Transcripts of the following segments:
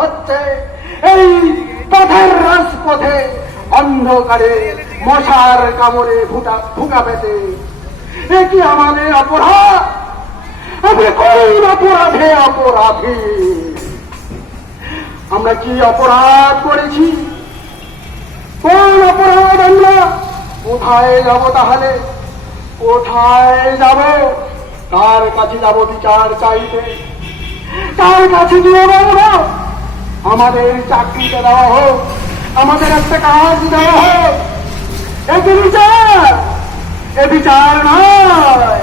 হচ্ছে এই পথের রাজপথে অন্ধকারে মশার কামড়ে ফুকা পেতে। এ কি আমাদের অপরাধ? আমরা কোন অপরাধে অপরাধী? আমরা কি অপরাধ করেছি? কোন অপরাধ? আমরা কোথায় যাব? তাহলে কোথায় যাব? কার কাছে যাব বিচার চাইতে? কার কাছে গিয়ে বলবো আমাদের চাকরিটা দেওয়া হোক, আমাদের একটা কাজ দেওয়া হোক? এ বিচার, এ বিচার নয়।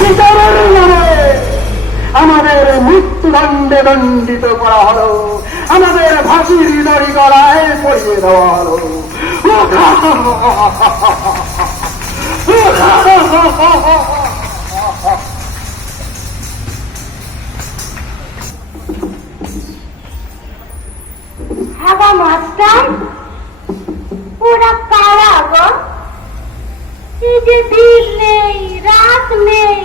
বিচারের নামে আমাদের মৃত্যুদণ্ডে দণ্ডিত করা হলো, আমাদের ফাঁসির দড়ি গলায় পরিয়ে দেওয়া হলো। হাগা মাস্টার, ওরা কারা গো? এই যে দিন নেই রাত নেই,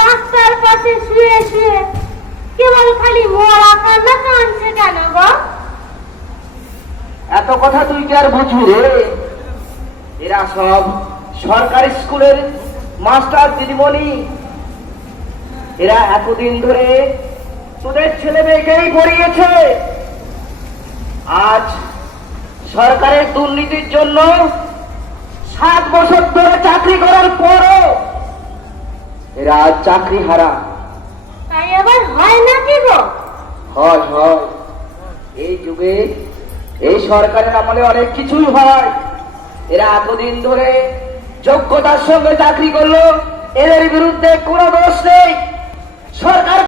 রাস্তার পাশে শুয়ে শুয়ে কেবল খালি মরা কান্না কাঁদছে কেন গো? এত কথা তুই কি আর বুঝবি রে? এরা সব সরকারি স্কুলের মাস্টার দিদিমণি। এরা এতদিন ধরে তোদের ছেলে মেয়েকেই পড়িয়েছে। আজ সরকারের দুর্নীতির জন্য 7 বছর ধরে চাকরি করার পরও এরা চাকরি হারা। তাই আবার হয় নাকি গো? হয় হয়, এই যুগে এই সরকারের আমলে অনেক কিছুই হয়। এরা এতদিন ধরে যোগ্যতার সঙ্গে চাকরি করলো, এদের বিরুদ্ধে কোনো দোষ নেই। সরকার